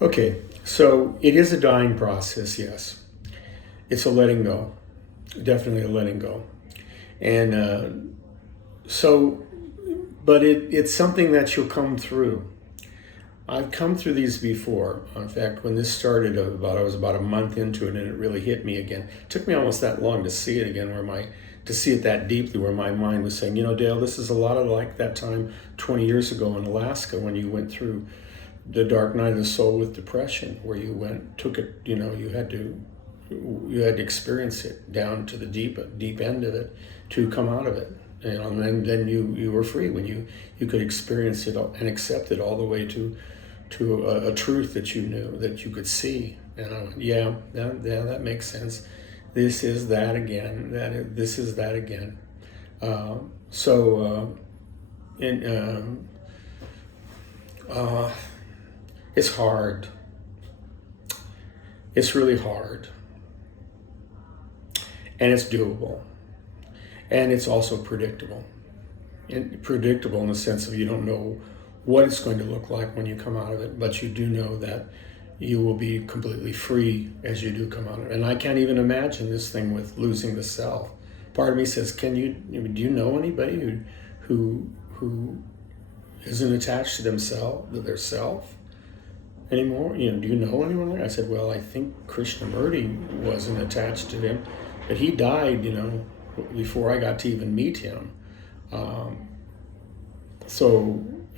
Okay, so it is a dying process, yes. It's a letting go, definitely a letting go. And so, but it's something that you'll come through. I've come through these before. In fact, when this started, I was about a month into it, and it really hit me again. It took me almost that long to see it again, to see it that deeply, where my mind was saying, Dale, this is a lot of like that time 20 years ago in Alaska when you went through the dark night of the soul with depression, where took it, you had to experience it down to the deep end of it to come out of it. And then you were free when you could experience it and accept it all the way to a truth that you knew, that you could see. And I went, yeah, that makes sense. This is that again. This is that again. It's hard. It's really hard. And it's doable. And it's also predictable. And predictable in the sense of you don't know what it's going to look like when you come out of it, but you do know that you will be completely free as you do come out of it. And I can't even imagine this thing with losing the self. Part of me says, do you know anybody who isn't attached to themselves, to their self anymore? Do you know anyone like that? I said, well, I think Krishnamurti wasn't attached to him, but he died, before I got to even meet him.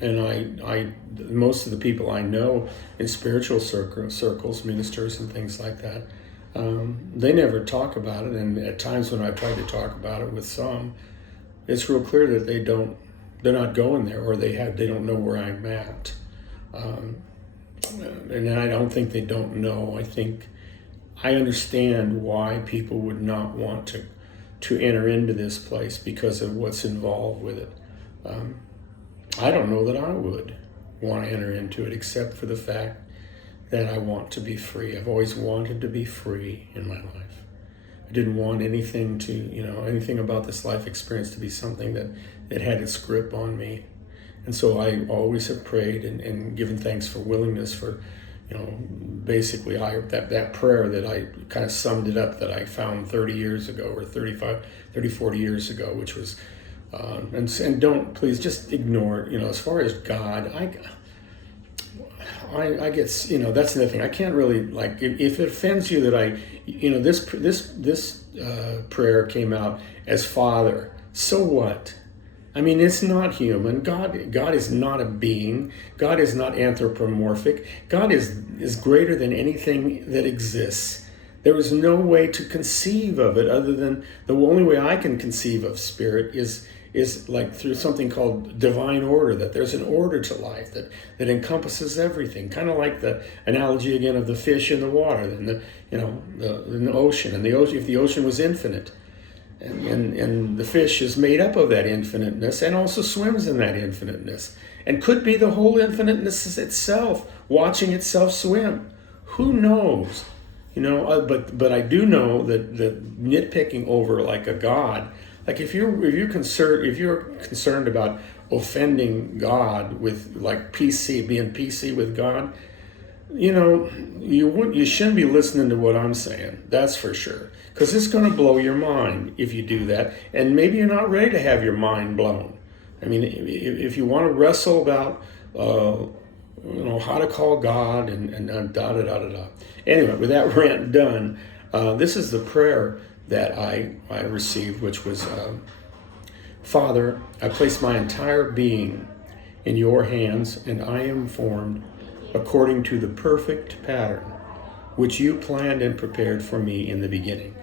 And I most of the people I know in spiritual circles, ministers and things like that, they never talk about it. And at times when I tried to talk about it with some, it's real clear that they're not going there, or they don't know where I'm at. And I don't think they don't know. I think I understand why people would not want to enter into this place because of what's involved with it. I don't know that I would want to enter into it, except for the fact that I want to be free. I've always wanted to be free in my life. I didn't want anything anything about this life experience to be something that had its grip on me. And so I always have prayed and given thanks for willingness for, basically that prayer that I kind of summed it up, that I found 30 years ago or 40 years ago, which was, and don't, please just ignore it. As far as God, I get, that's another thing. I can't really, like, if it offends you that this prayer came out as Father, so what? I mean, it's not human. God is not a being. God is not anthropomorphic. God is greater than anything that exists. There is no way to conceive of it other than the only way I can conceive of spirit is like through something called divine order, that there's an order to life that encompasses everything. Kind of like the analogy again of the fish in the water and in the ocean. And the ocean, if the ocean was infinite, and the fish is made up of that infiniteness and also swims in that infiniteness and could be the whole infiniteness itself, watching itself swim. Who knows? But I do know that nitpicking over like a God, like if you're concerned about offending God with like being PC with God, you shouldn't be listening to what I'm saying. That's for sure. Because it's going to blow your mind if you do that. And maybe you're not ready to have your mind blown. I mean, if you want to wrestle about, how to call God and da-da-da-da-da. Anyway, with that rant done, this is the prayer that I received, which was, Father, I place my entire being in your hands, and I am formed according to the perfect pattern which you planned and prepared for me in the beginning.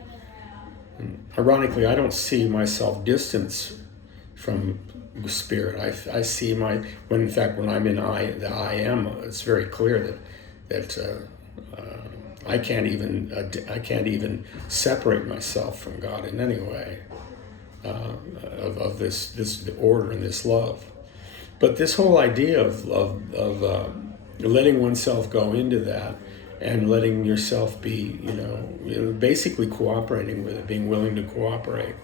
And ironically, I don't see myself distance from spirit. I see when I'm in the I am, it's very clear that I can't even separate myself from God in any way of this order and this love. But this whole idea of letting oneself go into that and letting yourself be, basically cooperating with it, being willing to cooperate.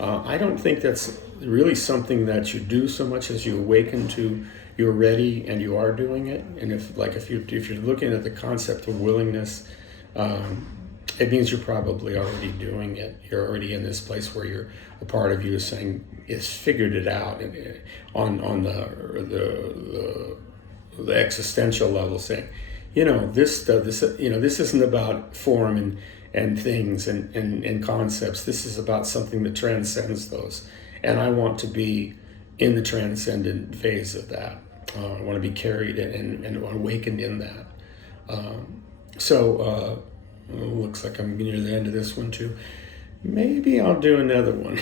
I don't think that's really something that you do so much as you awaken to you're ready and you are doing it. And if you're looking at the concept of willingness, it means you're probably already doing it. You're already in this place where you're a part of you is saying it's figured it out, and on the existential level, saying, this stuff, this isn't about form and things and concepts. This is about something that transcends those, and I want to be in the transcendent phase of that. I want to be carried and awakened in that. Looks like I'm near the end of this one too. Maybe I'll do another one.